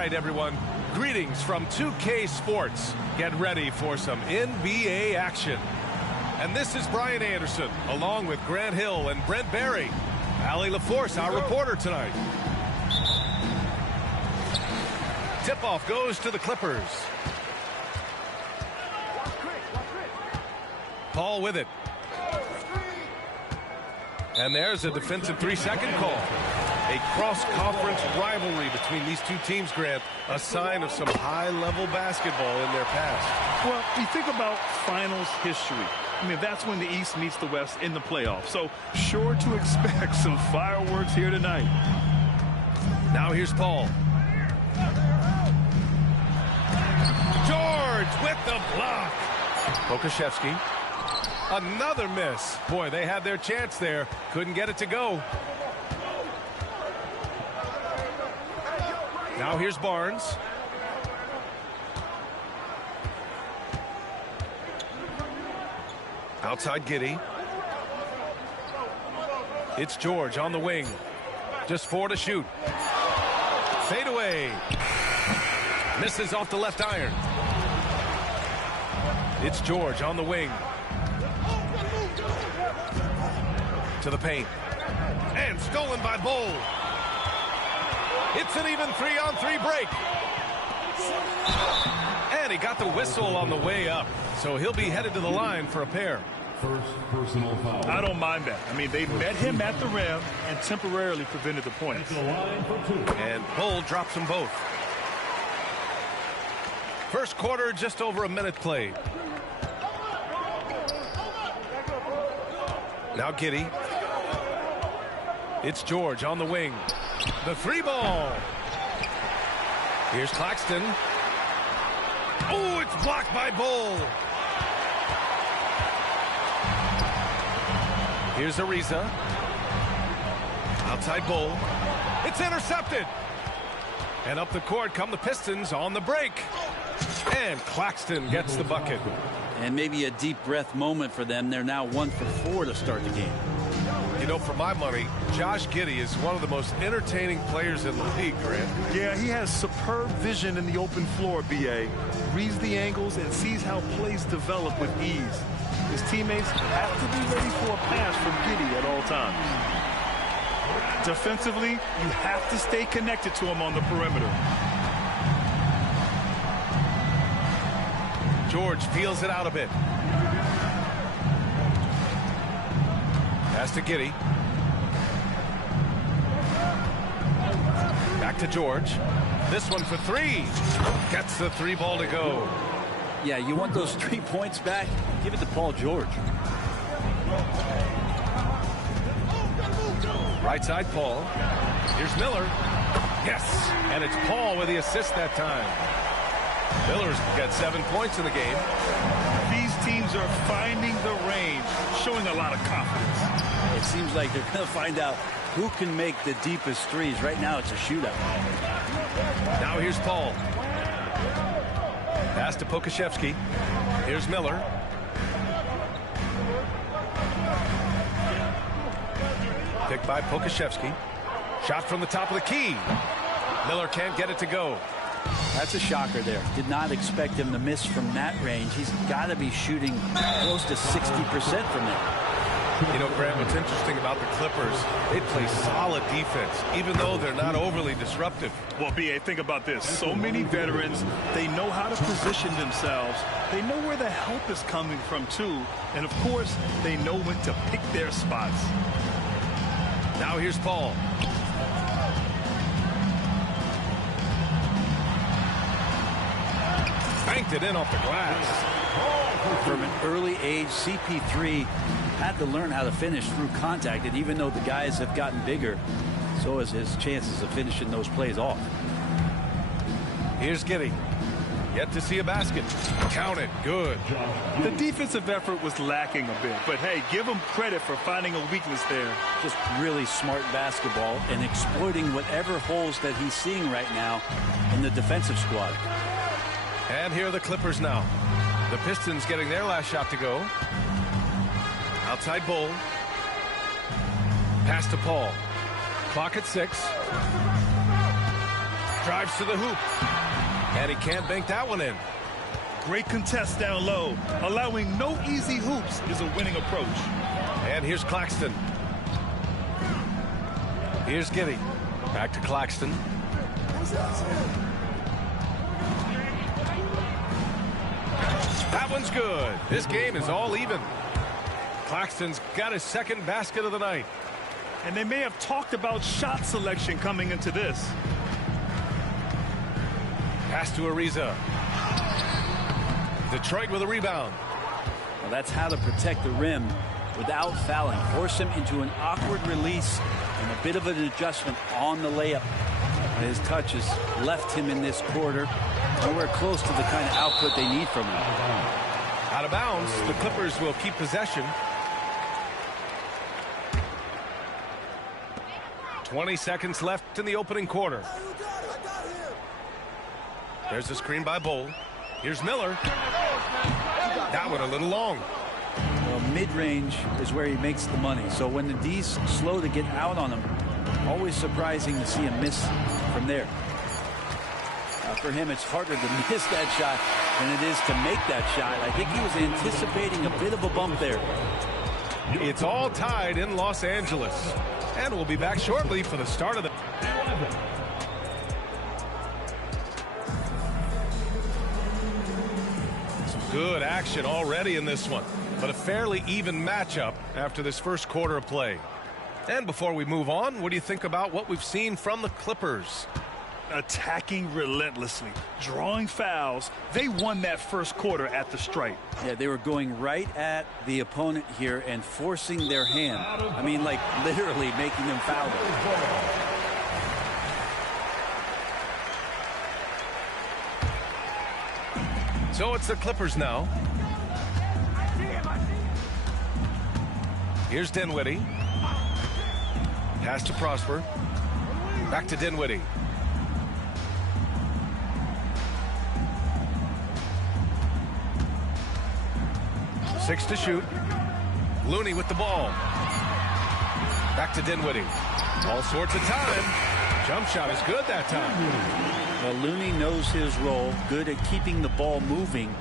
right, everyone. Greetings from 2K Sports. Get ready for some NBA action. And this is Brian Anderson, along with Grant Hill and Brent Barry. Allie LaForce, our reporter tonight. Tip-off goes to the Clippers. Paul with it. And there's a defensive 3-second call. A cross-conference rivalry between these two teams, Grant, a sign of some high-level basketball in their past. Well, you think about finals history. I mean, that's when the East meets the West in the playoffs. So, sure to expect some fireworks here tonight. Now here's Paul. George with the block. Pokashevsky. Another miss. Boy, they had their chance there. Couldn't get it to go. Now here's Barnes. Outside Giddey. It's George on the wing. Just 4 to shoot. Fade away. Misses off the left iron. It's George on the wing. To the paint. And stolen by Bull. It's an even 3-on-3 break. And he got the whistle on the way up. So he'll be headed to the line for a pair. First personal foul. I don't mind that. I mean, they met him at the rim and temporarily prevented the points. And Bull drops them both. First quarter, just over a minute played. Now Giddey. It's George on the wing. The 3-ball. Here's Claxton. Oh, it's blocked by Bull. Here's Ariza. Outside Bull. It's intercepted. And up the court come the Pistons on the break. And Claxton gets the bucket. And maybe a deep breath moment for them. They're now 1 for 4 to start the game. You know, for my money, Josh Giddey is one of the most entertaining players in the league, Grant. Yeah, he has superb vision in the open floor, B.A. Reads the angles and sees how plays develop with ease. His teammates have to be ready for a pass from Giddey at all times. Defensively, you have to stay connected to him on the perimeter. George feels it out a bit. Pass to Giddey. Back to George. This one for 3. Gets the 3-ball to go. Yeah, you want those 3 points back? Give it to Paul George. Right side, Paul. Here's Miller. Yes, and it's Paul with the assist that time. Miller's got 7 points in the game. These teams are finding the range, showing a lot of confidence. It seems like they're going to find out who can make the deepest threes. Right now, it's a shootout. Now here's Paul. Pass to Pokashevsky. Here's Miller. Picked by Pokashevsky. Shot from the top of the key. Miller can't get it to go. That's a shocker there. Did not expect him to miss from that range. He's got to be shooting close to 60% from there. You know, Grant, what's interesting about the Clippers, they play solid defense, even though they're not overly disruptive. Well, B.A., think about this. So many veterans, they know how to position themselves. They know where the help is coming from, too. And, of course, they know when to pick their spots. Now here's Paul. Banked it in off the glass. From an early age, CP3 had to learn how to finish through contact, and even though the guys have gotten bigger, so is his chances of finishing those plays off. Here's Giddey. Yet to see a basket. Count it. Good. The defensive effort was lacking a bit, but hey, give him credit for finding a weakness there. Just really smart basketball and exploiting whatever holes that he's seeing right now in the defensive squad. And here are the Clippers now. The Pistons getting their last shot to go. Outside Bull. Pass to Paul. Clock at 6. Drives to the hoop. And he can't bank that one in. Great contest down low. Allowing no easy hoops is a winning approach. And here's Claxton. Here's Giddey. Back to Claxton. That one's good. This game is all even. Claxton's got his second basket of the night. And they may have talked about shot selection coming into this. Pass to Ariza. Detroit with a rebound. Well, that's how to protect the rim without fouling. Force him into an awkward release and a bit of an adjustment on the layup. And his touch has left him in this quarter nowhere close to the kind of output they need from him. Out of bounds, the Clippers will keep possession. 20 seconds left in the opening quarter. There's a screen by Bull. Here's Miller. That one a little long. Well, mid-range is where he makes the money. So when the D's slow to get out on him, always surprising to see him miss from there. For him, it's harder to miss that shot than it is to make that shot. I think he was anticipating a bit of a bump there. It's all tied in Los Angeles. And we'll be back shortly for the start of the... Some good action already in this one, but a fairly even matchup after this first quarter of play. And before we move on, what do you think about what we've seen from the Clippers? Attacking relentlessly, drawing fouls. They won that first quarter at the stripe. Yeah, they were going right at the opponent here and forcing their hand. I mean, like literally making them foul them. So it's the Clippers now. Here's Dinwiddie. Pass to Prosper. Back to Dinwiddie. Six to shoot. Looney with the ball. Back to Dinwiddie. All sorts of time. Jump shot is good that time. Well, Looney knows his role, good at keeping the ball moving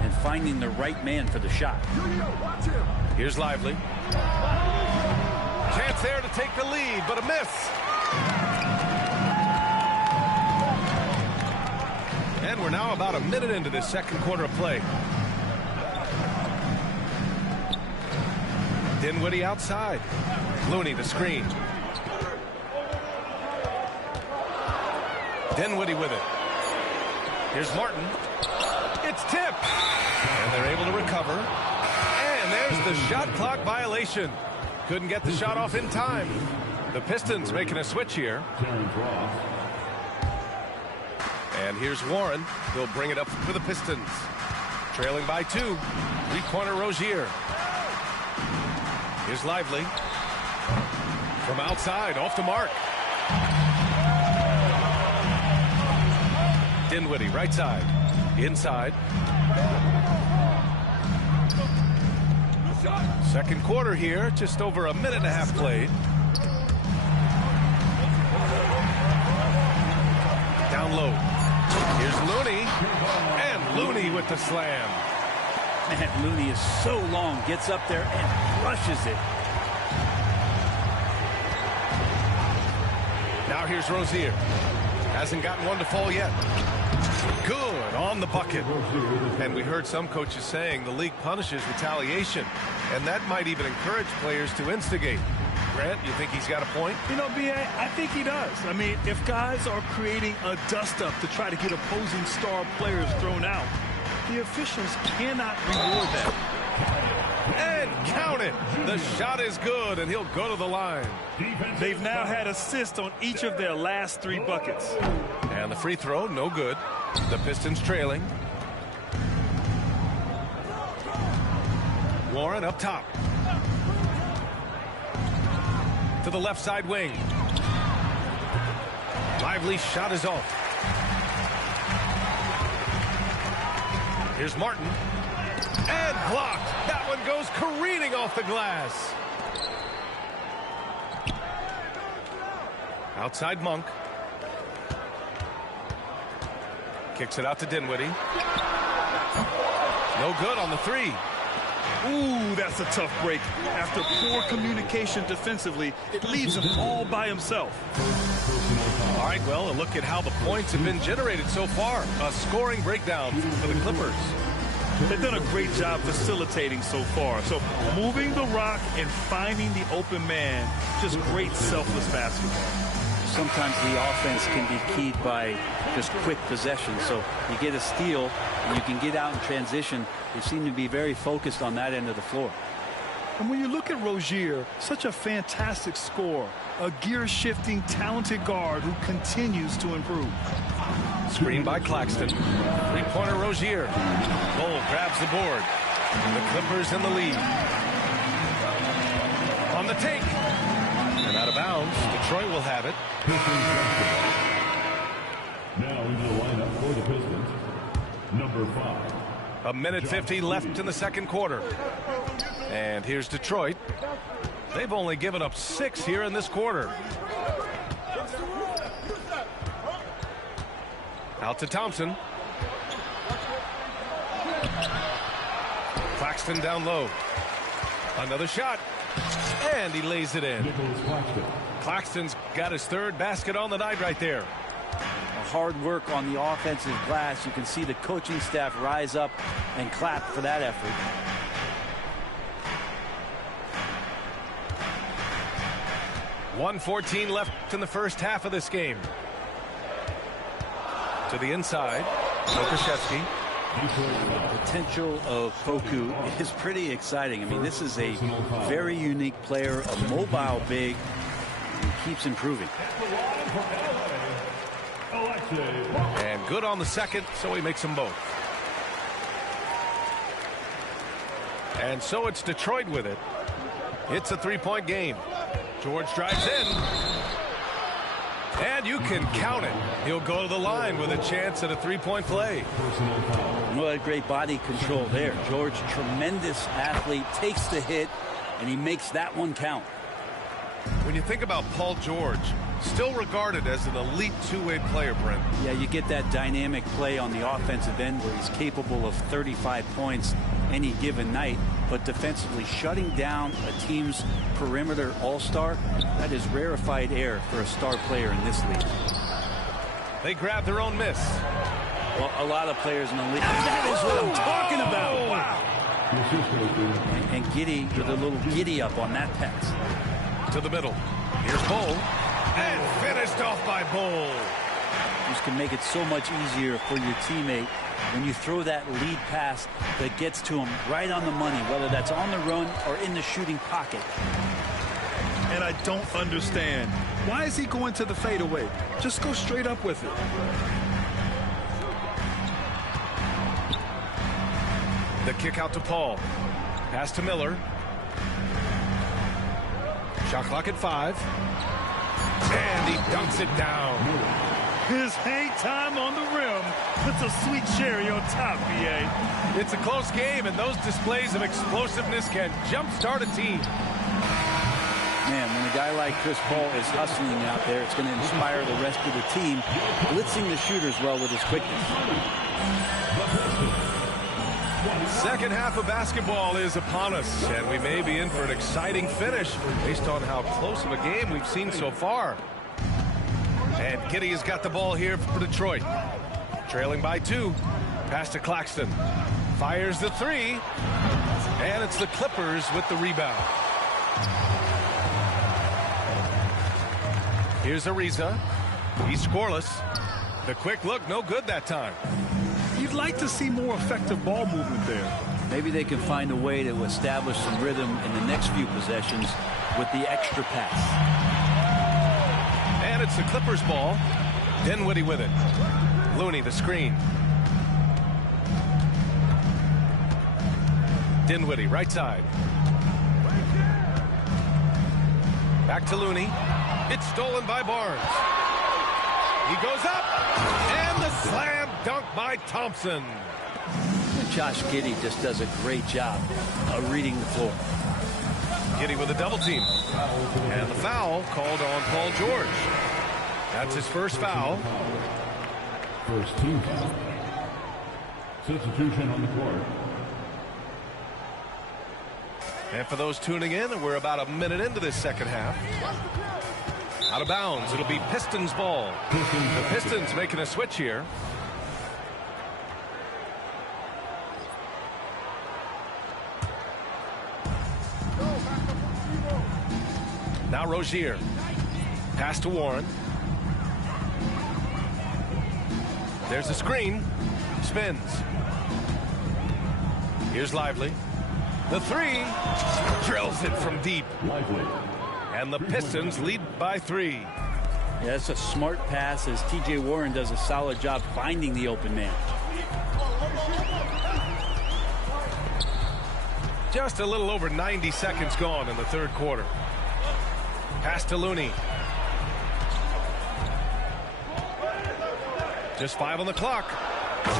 and finding the right man for the shot. Here's Lively. Chance there to take the lead, but a miss. And we're now about a minute into this second quarter of play. Dinwiddie outside. Looney the screen. Dinwiddie with it. Here's Martin. It's tipped. And they're able to recover. And there's the shot clock violation. Couldn't get the shot off in time. The Pistons making a switch here. And here's Warren. He'll bring it up for the Pistons. Trailing by 2. Three-pointer Rozier. Here's Lively. From outside, off the mark. Dinwiddie, right side. Inside. Second quarter here, just over a minute and a half played. Down low. Here's Looney. And Looney with the slam. Man, Looney is so long, gets up there and crushes it. Now here's Rozier. Hasn't gotten one to fall yet. Good on the bucket. And we heard some coaches saying the league punishes retaliation, and that might even encourage players to instigate. Grant, you think he's got a point? You know, B.A., I think he does. I mean, if guys are creating a dust-up to try to get opposing star players thrown out, the officials cannot reward that. And count it. The shot is good, and he'll go to the line. They've now had assists on each of their last 3 buckets. And the free throw, no good. The Pistons trailing. Warren up top. To the left side wing. Lively shot is off. Here's Martin. And blocked. That one goes careening off the glass. Outside Monk. Kicks it out to Dinwiddie. No good on the three. Ooh, that's a tough break. After poor communication defensively, it leaves him all by himself. All right, well, a look at how the points have been generated so far. A scoring breakdown for the Clippers. They've done a great job facilitating so far. So moving the rock and finding the open man, just great selfless basketball. Sometimes the offense can be keyed by just quick possession. So you get a steal and you can get out in transition. They seem to be very focused on that end of the floor. And when you look at Rozier, such a fantastic scorer, a gear-shifting, talented guard who continues to improve. Screen by Claxton. Three-pointer Rozier. Cole grabs the board. The Clippers in the lead. On the take. And out of bounds. Detroit will have it. Now into the lineup for the Pistons. Number 5. A minute 50 left in the second quarter. And here's Detroit. They've only given up 6 here in this quarter. Out to Thompson. Claxton down low. Another shot. And he lays it in. Claxton's got his 3rd basket on the night right there. Hard work on the offensive glass. You can see the coaching staff rise up and clap for that effort. .114 left in the first half of this game. To the inside, Pokusevski. The potential of Poku is pretty exciting. I mean, this is a very unique player, a mobile big, and keeps improving. And good on the second, so he makes them both. And so it's Detroit with it. It's a 3-point game. George drives in. And you can count it. He'll go to the line with a chance at a 3-point play. What great body control there. George, tremendous athlete, takes the hit, and he makes that one count. When you think about Paul George, still regarded as an elite two-way player, Brent. Yeah, you get that dynamic play on the offensive end where he's capable of 35 points any given night, but defensively shutting down a team's perimeter all-star, that is rarefied air for a star player in this league. They grab their own miss. Well, a lot of players in the league. That is what I'm talking about. Wow. And Giddey with a little giddy up on that pass. To the middle. Here's Bull. And finished off by Bull. This can make it so much easier for your teammate when you throw that lead pass that gets to him right on the money, whether that's on the run or in the shooting pocket. And I don't understand. Why is he going to the fadeaway? Just go straight up with it. The kick out to Paul. Pass to Miller. Shot clock at 5. And he dunks it down. His hang time on the rim puts a sweet cherry on top, BA. It's a close game, and those displays of explosiveness can jumpstart a team. Man, when a guy like Chris Paul is hustling out there, it's going to inspire the rest of the team, blitzing the shooters well with his quickness. Second half of basketball is upon us, and we may be in for an exciting finish based on how close of a game we've seen so far. And Giddey has got the ball here for Detroit. Trailing by 2. Pass to Claxton. Fires the 3. And it's the Clippers with the rebound. Here's Ariza. He's scoreless. The quick look, no good that time. You'd like to see more effective ball movement there. Maybe they can find a way to establish some rhythm in the next few possessions with the extra pass. And it's the Clippers ball. Dinwiddie with it. Looney the screen. Dinwiddie right side. Back to Looney. It's stolen by Barnes. He goes up. And the slam dunk by Thompson. Josh Giddey just does a great job of reading the floor. Giddey with a double team. And the foul called on Paul George. That's his first foul. First team foul. Substitution on the court. And for those tuning in, we're about a minute into this second half. Out of bounds. It'll be Pistons ball. The Pistons making a switch here. Now Rozier. Pass to Warren. There's the screen. Spins. Here's Lively. The three. Drills it from deep. Lively. And the Pistons lead by 3. Yeah, that's a smart pass as T.J. Warren does a solid job finding the open man. Just a little over 90 seconds gone in the third quarter. Pass to Looney. Just 5 on the clock.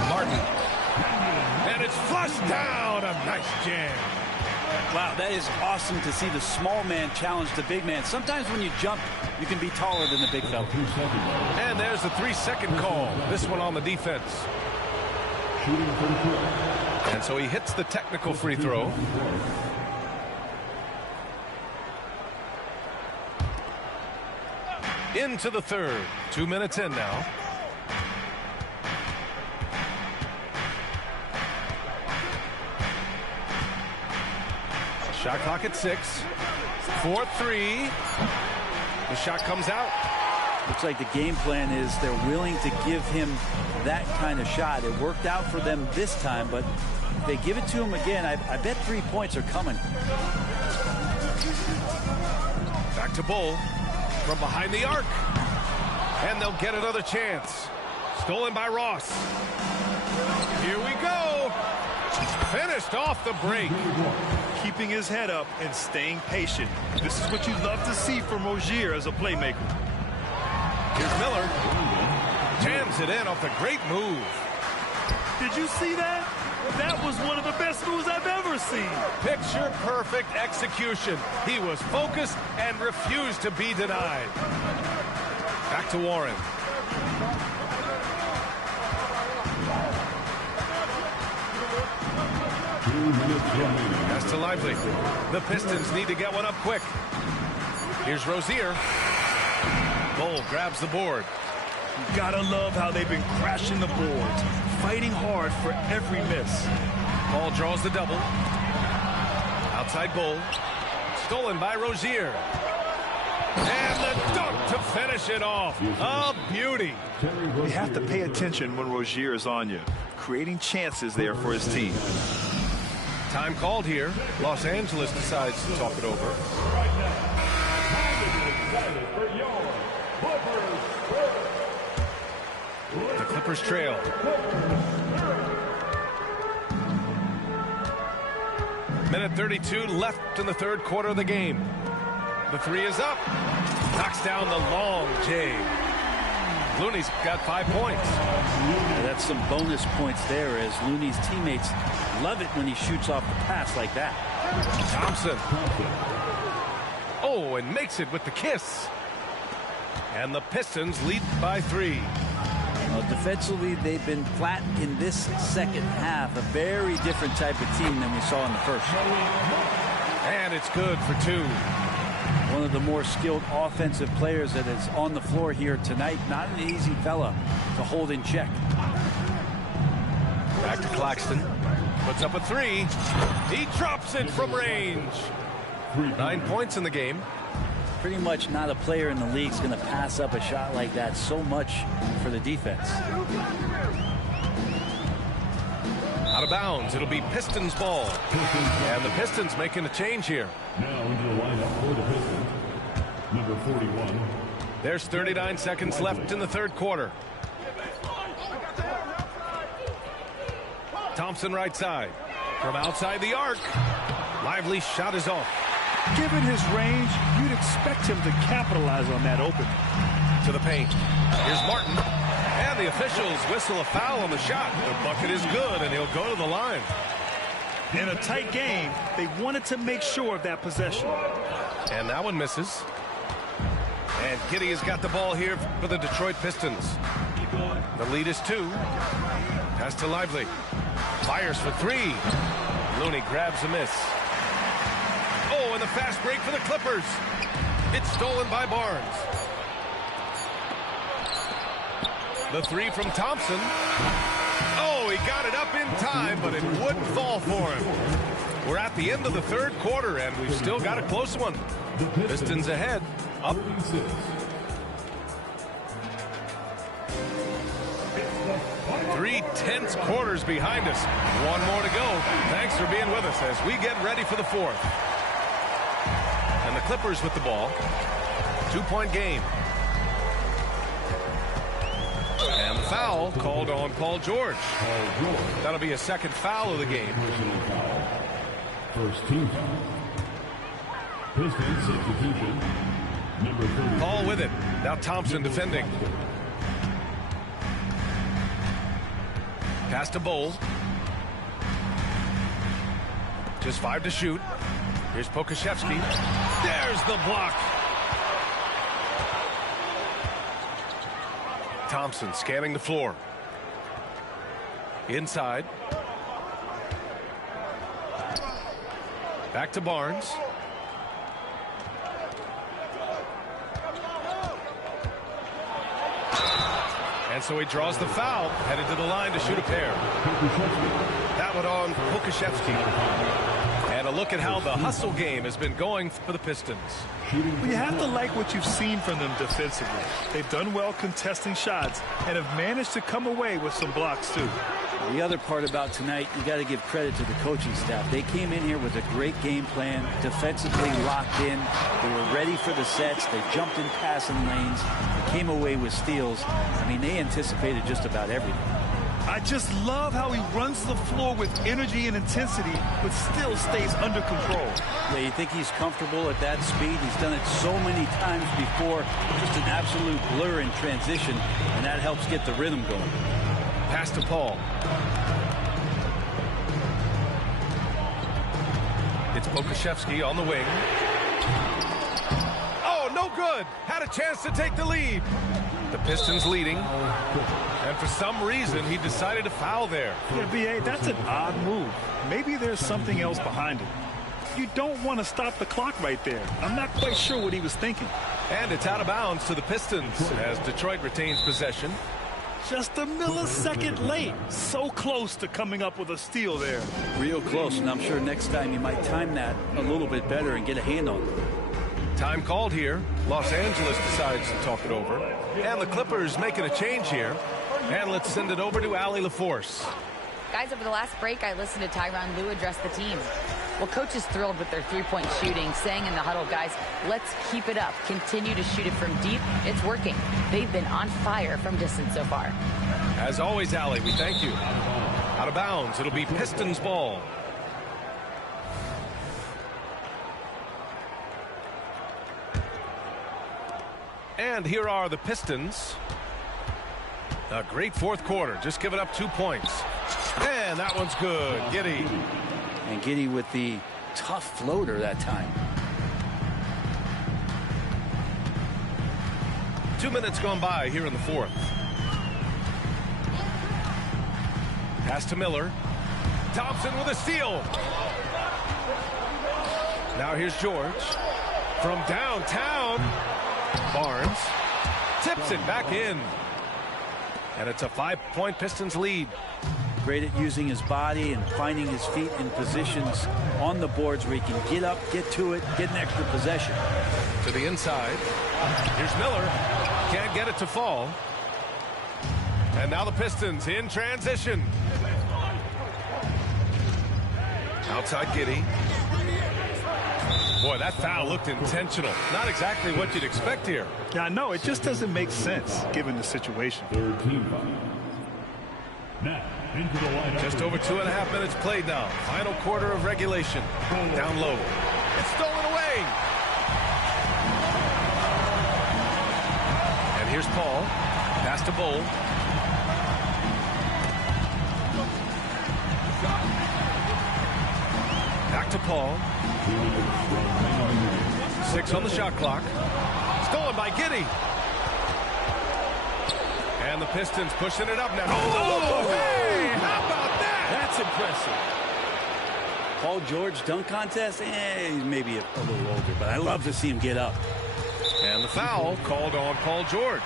Martin. And it's flushed down. A nice jam. Wow, that is awesome to see the small man challenge the big man. Sometimes when you jump, you can be taller than the big fella. And there's the 3-second call. This one on the defense. And so he hits the technical free throw. Into the third. 2 minutes in now. Shot clock at 6. 4-3. The shot comes out. Looks like the game plan is they're willing to give him that kind of shot. It worked out for them this time, but if they give it to him again, I bet 3 points are coming. Back to Bull. From behind the arc. And they'll get another chance. Stolen by Ross. Here we go. Finished off the break. Keeping his head up and staying patient. This is what you love to see from Rozier as a playmaker. Here's Miller. Jams it in off the great move. Did you see that? That was one of the best moves I've ever seen. Picture perfect execution. He was focused and refused to be denied. Back to Warren. Pass to Lively. The Pistons need to get one up quick. Here's Rozier. Bull grabs the board. You gotta love how they've been crashing the boards, fighting hard for every miss. Ball draws the double. Outside Bull. Stolen by Rozier. And the dunk to finish it off. A beauty. You have to pay attention when Rozier is on you, creating chances there for his team. Time called here. Los Angeles decides to talk it over. The Clippers trail. Minute 32 left in the third quarter of the game. The three is up. Knocks down the long J. Looney's got 5 points. That's some bonus points there as Looney's teammates love it when he shoots off the pass like that. Thompson. Oh, and makes it with the kiss. And the Pistons lead by 3. Well, defensively, they've been flat in this second half. A very different type of team than we saw in the first. And it's good for 2. One of the more skilled offensive players that is on the floor here tonight. Not an easy fella to hold in check. Back to Claxton. Puts up a 3. He drops it from range. 9 points in the game. Pretty much not a player in the league is going to pass up a shot like that so much for the defense. Out of bounds. It'll be Pistons ball. And the Pistons making a change here. Now into the lineup for the Pistons. Number 41. There's 39 seconds left in the third quarter. Thompson right side. From outside the arc. Lively shot is off. Given his range, you'd expect him to capitalize on that opening. To the paint. Here's Martin. And the officials whistle a foul on the shot. The bucket is good, and he'll go to the line. In a tight game, they wanted to make sure of that possession. And that one misses. And Giddey has got the ball here for the Detroit Pistons. The lead is 2. Pass to Lively. Fires for 3. Looney grabs a miss. Oh, and the fast break for the Clippers. It's stolen by Barnes. The 3 from Thompson. Oh, he got it up in time, but it wouldn't fall for him. We're at the end of the 3rd quarter, and we've still got a close one. Pistons ahead, up 6. 3 tense quarters behind us. One more to go. Thanks for being with us as we get ready for the 4th. And the Clippers with the ball. 2-point game. And the foul called on Paul George. That'll be a 2nd foul of the game. First team foul. Pistons substitution. Number 30. Paul with it. Now Thompson defending. Pass to Bowl. Just 5 to shoot. Here's Pokusevski. There's the block. Thompson scanning the floor. Inside. Back to Barnes. And so he draws the foul, headed to the line to shoot a pair. That one on Pokusevski. And a look at how the hustle game has been going for the Pistons. Well, you have to like what you've seen from them defensively. They've done well contesting shots and have managed to come away with some blocks, too. The other part about tonight, you got to give credit to the coaching staff. They came in here with a great game plan, defensively locked in. They were ready for the sets. They jumped in passing lanes. They came away with steals. I mean, they anticipated just about everything. I just love how he runs the floor with energy and intensity, but still stays under control. Yeah, you think he's comfortable at that speed? He's done it so many times before. Just an absolute blur in transition, and that helps get the rhythm going. Pass to Paul. It's Pokusevski on the wing. Oh, no good. Had a chance to take the lead. The Pistons leading. And for some reason, he decided to foul there. Yeah, B.A., that's an odd move. Maybe there's something else behind it. You don't want to stop the clock right there. I'm not quite sure what he was thinking. And it's out of bounds to the Pistons as Detroit retains possession. Just a millisecond late. So close to coming up with a steal there. Real close, and I'm sure next time you might time that a little bit better and get a hand on it. Time called here. Los Angeles decides to talk it over. And the Clippers making a change here. And let's send it over to Allie LaForce. Guys, over the last break, I listened to Tyronn Lue address the team. Well, coach is thrilled with their three-point shooting, saying in the huddle, guys, let's keep it up. Continue to shoot it from deep. It's working. They've been on fire from distance so far. As always, Allie, we thank you. Out of bounds, it'll be Pistons ball. And here are the Pistons. A great 4th quarter, just giving up 2 points. And that one's good. Giddey. And Giddey with the tough floater that time. 2 minutes gone by here in the 4th. Pass to Miller. Thompson with a steal. Now here's George. From downtown. Barnes tips it back in. And it's a 5-point Pistons lead. Great at using his body and finding his feet in positions on the boards where he can get up, get to it, get an extra possession. To the inside. Here's Miller. Can't get it to fall. And now the Pistons in transition. Outside Giddey. Boy, that foul looked intentional. Not exactly what you'd expect here. Yeah, I know. It just doesn't make sense given the situation. 3rd team foul. Now, into the lineup. Just over 2.5 minutes played now. Final quarter of regulation. Down low. It's stolen away. And here's Paul. Pass to Bowl. Back to Paul. 6 on the shot clock. Stolen by Giddey. And the Pistons pushing it up now. Oh, hey, how about that? That's impressive. Paul George dunk contest? He's maybe a little older, but I love to see him get up. And the foul called on Paul George.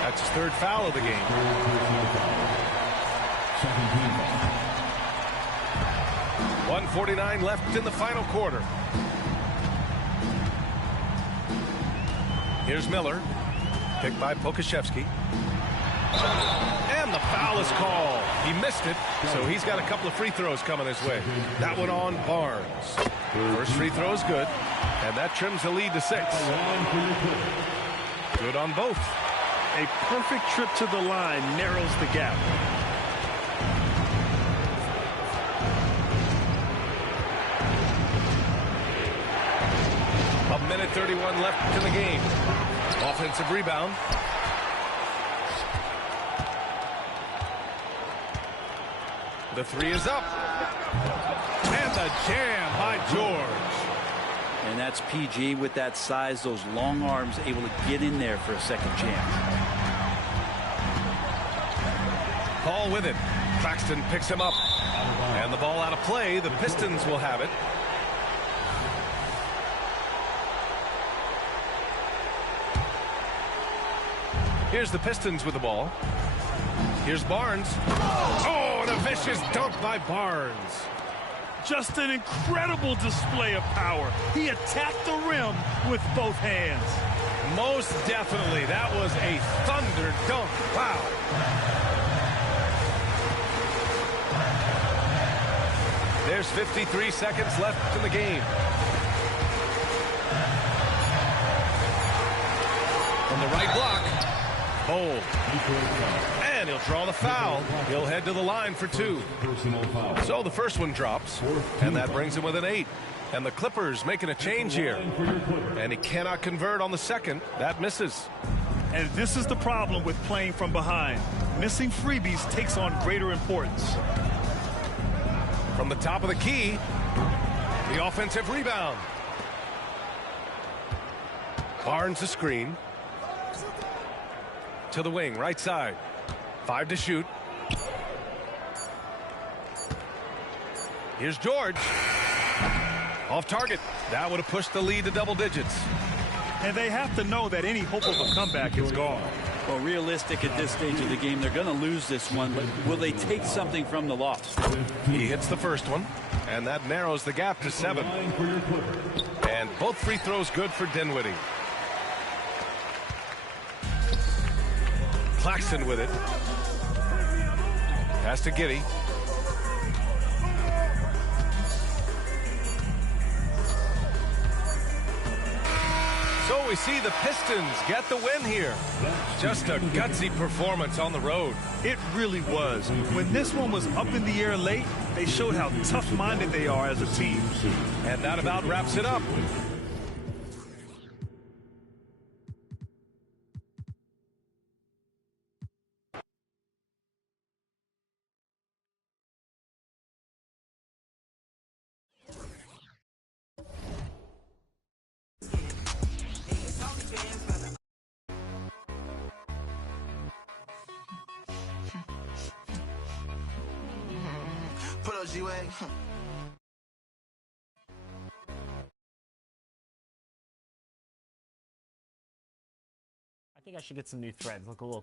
That's his third foul of the game. 1:49 left in the final quarter. Here's Miller, picked by Pokashevsky. And the foul is called. He missed it, so he's got a couple of free throws coming his way. That one on Barnes. First free throw is good, and that trims the lead to 6. Good on both. A perfect trip to the line narrows the gap. A minute 31 left in the game. Offensive rebound. The three is up. And the jam by George. And that's PG with that size, those long arms, able to get in there for a second chance. Paul with it. Claxton picks him up. And the ball out of play. The Pistons will have it. Here's the Pistons with the ball. Here's Barnes. Oh, and a vicious dunk by Barnes. Just an incredible display of power. He attacked the rim with both hands. Most definitely. That was a thunder dunk. Wow. There's 53 seconds left in the game. From the right block. Bold. And he'll draw the foul. He'll head to the line for 2. So the first one drops, and that brings him with an 8. And the Clippers making a change here. And he cannot convert on the second. That misses. And this is the problem with playing from behind. Missing freebies takes on greater importance. From the top of the key, the offensive rebound. Barnes a screen. To the wing, right side. 5 to shoot. Here's George. Off target. That would have pushed the lead to double digits. And they have to know that any hope of a comeback is gone. Well, realistic at this stage of the game, they're going to lose this one, but will they take something from the loss? He hits the first one, and that narrows the gap to 7. And both free throws good for Dinwiddie. Claxton with it. Pass to Giddey. So we see the Pistons get the win here. Just a gutsy performance on the road. It really was. When this one was up in the air late, they showed how tough-minded they are as a team. And that about wraps it up. Put up G-Way. I think I should get some new threads. Look a little cool.